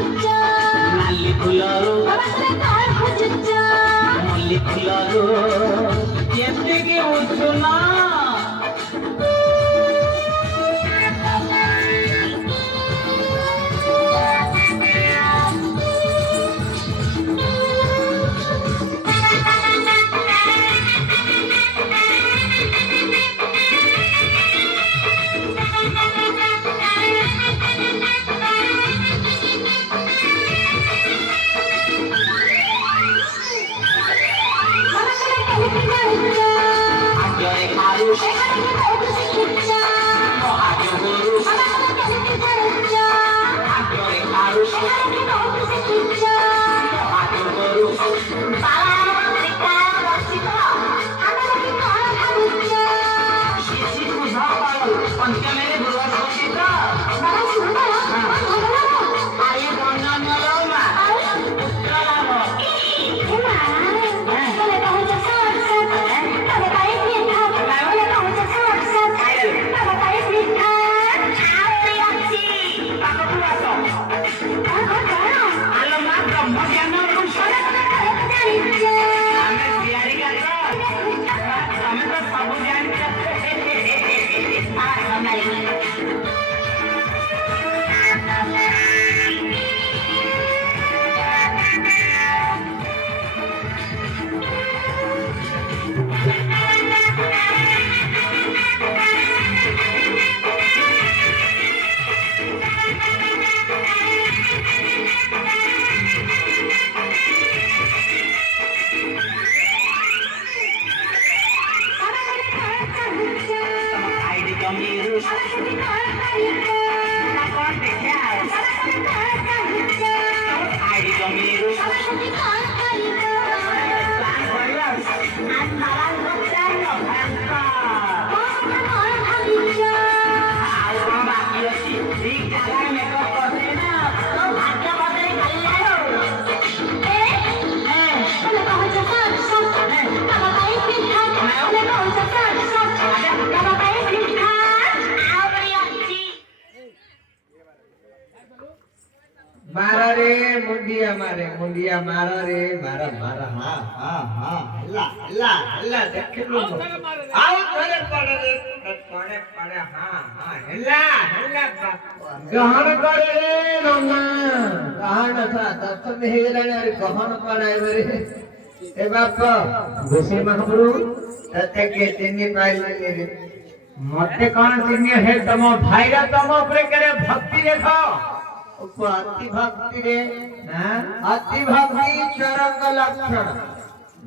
नाली फुलरू मल्ली फुलरू एतिकी उठुना मारा रे मुंडिया मारा रे मारा हाँ हाँ हाँ हल्ला हल्ला हल्ला देखे लो आओ घरे पड़े हाँ हाँ हल्ला हल्ला गहन करे रे नन्ना गहन था तब तो नहीं गिरा रे गहन पड़े रे ए बाप घुसे महाप्रभु तते के तिन्नी पाइल रे मते कौन तिन्नी है तम भाईरा तम ऊपर करे भक्ति देखो अति भक्ति रे अति भक्ति चरक लक्षण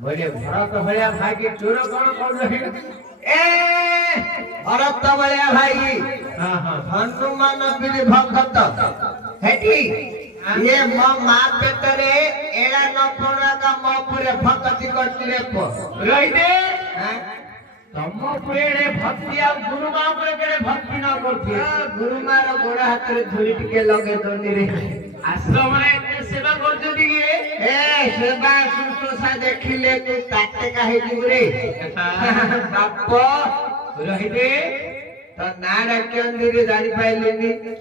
बोले भरत भैया भाई के चोर कौन कर रहे ए भरत भैया भाई हां हां हनुमान बिल भक्त हेटी ये मां पेटरे एला न पड़ा का मां पूरे भक्ति करती रे को रही दे तम पुरे भक्ति आ गुरु मां पुरे केरे भक्ति न करथि गुरु मार गोड़ा हाथ रे धुरी टिके लगे दोनी रे आश्रम रे सेवा कर जदी गे ए सेवा सुसुसा देखिले तू काटे काहे रे बाप रही दे त नारा के अंदर जानि पाइलेनी